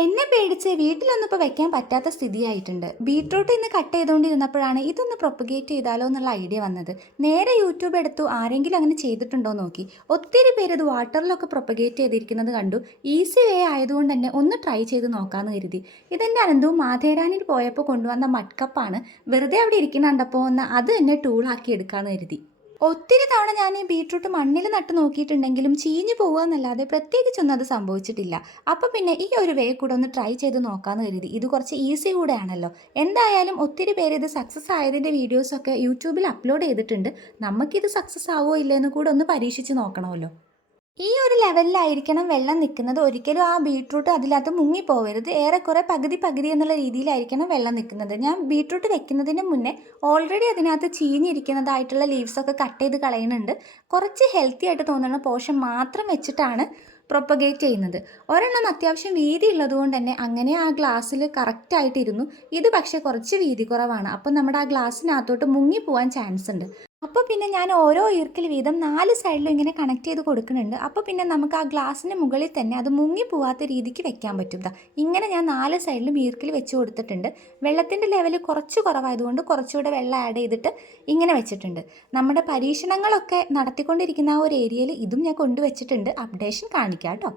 എന്നെ പേടിച്ച് വീട്ടിലൊന്നും ഇപ്പോൾ വെക്കാൻ പറ്റാത്ത സ്ഥിതിയായിട്ടുണ്ട്. ബീട്രൂട്ട് ഇന്ന് കട്ട് ചെയ്തുകൊണ്ടിരുന്നപ്പോഴാണ് ഇതൊന്ന് പ്രൊപ്പഗേറ്റ് ചെയ്താലോ എന്നുള്ള ഐഡിയ വന്നത്. നേരെ യൂട്യൂബ് എടുത്തു, ആരെങ്കിലും അങ്ങനെ ചെയ്തിട്ടുണ്ടോ നോക്കി. ഒത്തിരി പേര് ഇത് വാട്ടറിലൊക്കെ പ്രൊപ്പഗേറ്റ് ചെയ്തിരിക്കുന്നത് കണ്ടു. ഈസി വേ ആയതുകൊണ്ട് തന്നെ ഒന്ന് ട്രൈ ചെയ്ത് നോക്കാമെന്ന് കരുതി. ഇതെൻ്റെ അനന്തവും മാഥേരാനിൽ പോയപ്പോൾ കൊണ്ടുവന്ന മഡ്കപ്പാണ്. വെറുതെ അവിടെ ഇരിക്കുന്ന കണ്ടപ്പോൾ ഒന്ന് അത് തന്നെ ടൂളാക്കി എടുക്കാമെന്ന് കരുതി. ഒത്തിരി തവണ ഞാൻ ഈ ബീട്രൂട്ട് മണ്ണിൽ നട്ട് നോക്കിയിട്ടുണ്ടെങ്കിലും ചീഞ്ഞു പോകുക എന്നല്ലാതെ പ്രത്യേകിച്ചൊന്നും അത് സംഭവിച്ചിട്ടില്ല. അപ്പോൾ പിന്നെ ഈ ഒരു വേ കൂടെ ഒന്ന് ട്രൈ ചെയ്ത് നോക്കാമെന്ന് കരുതി. ഇത് കുറച്ച് ഈസി കൂടെ ആണല്ലോ. എന്തായാലും ഒത്തിരി പേര് ഇത് സക്സസ് ആയതിൻ്റെ വീഡിയോസൊക്കെ യൂട്യൂബിൽ അപ്ലോഡ് ചെയ്തിട്ടുണ്ട്. നമുക്കിത് സക്സസ് ആവുമോ ഇല്ലെന്ന് കൂടെ ഒന്ന് പരീക്ഷിച്ച് നോക്കണമല്ലോ. ഈ ഒരു ലെവലിലായിരിക്കണം വെള്ളം നിൽക്കുന്നത്. ഒരിക്കലും ആ ബീട്രൂട്ട് അതിനകത്ത് മുങ്ങിപ്പോവരുത്. ഏറെക്കുറെ പകുതി പകുതി എന്നുള്ള രീതിയിലായിരിക്കണം വെള്ളം നിൽക്കുന്നത്. ഞാൻ ബീട്രൂട്ട് വെക്കുന്നതിന് മുന്നേ ഓൾറെഡി അതിനകത്ത് ചീഞ്ഞിരിക്കുന്നതായിട്ടുള്ള ലീവ്സൊക്കെ കട്ട് ചെയ്ത് കളയുന്നുണ്ട്. കുറച്ച് ഹെൽത്തി ആയിട്ട് തോന്നുന്ന പോർഷൻ മാത്രം വെച്ചിട്ടാണ് പ്രൊപ്പഗേറ്റ് ചെയ്യുന്നത്. ഒരെണ്ണം അത്യാവശ്യം വീതി ഉള്ളതുകൊണ്ട് തന്നെ അങ്ങനെ ആ ഗ്ലാസ്സിൽ കറക്റ്റായിട്ടിരുന്നു. ഇത് പക്ഷേ കുറച്ച് വീതി കുറവാണ്. അപ്പം നമ്മുടെ ആ ഗ്ലാസ്സിനകത്തോട്ട് മുങ്ങിപ്പോവാൻ ചാൻസ് ഉണ്ട്. അപ്പോൾ പിന്നെ ഞാൻ ഓരോ ഈർക്കിൽ വീതം 4 സൈഡിലും ഇങ്ങനെ കണക്ട് ചെയ്ത് കൊടുക്കുന്നുണ്ട്. അപ്പോൾ പിന്നെ നമുക്ക് ആ ഗ്ലാസ്സിന് മുകളിൽ തന്നെ അത് മുങ്ങി പോവാത്ത രീതിക്ക് വെക്കാൻ പറ്റും. ഇങ്ങനെ ഞാൻ 4 സൈഡിലും ഈർക്കിൽ വെച്ച് കൊടുത്തിട്ടുണ്ട്. വെള്ളത്തിൻ്റെ ലെവൽ കുറച്ച് കുറവായതുകൊണ്ട് കുറച്ചുകൂടെ വെള്ളം ആഡ് ചെയ്തിട്ട് ഇങ്ങനെ വെച്ചിട്ടുണ്ട്. നമ്മുടെ പരീക്ഷണങ്ങളൊക്കെ നടത്തിക്കൊണ്ടിരിക്കുന്ന ആ ഒരു ഏരിയയിൽ ഇതും ഞാൻ കൊണ്ടുവച്ചിട്ടുണ്ട്. അപ്ഡേഷൻ കാണിക്കാം കേട്ടോ.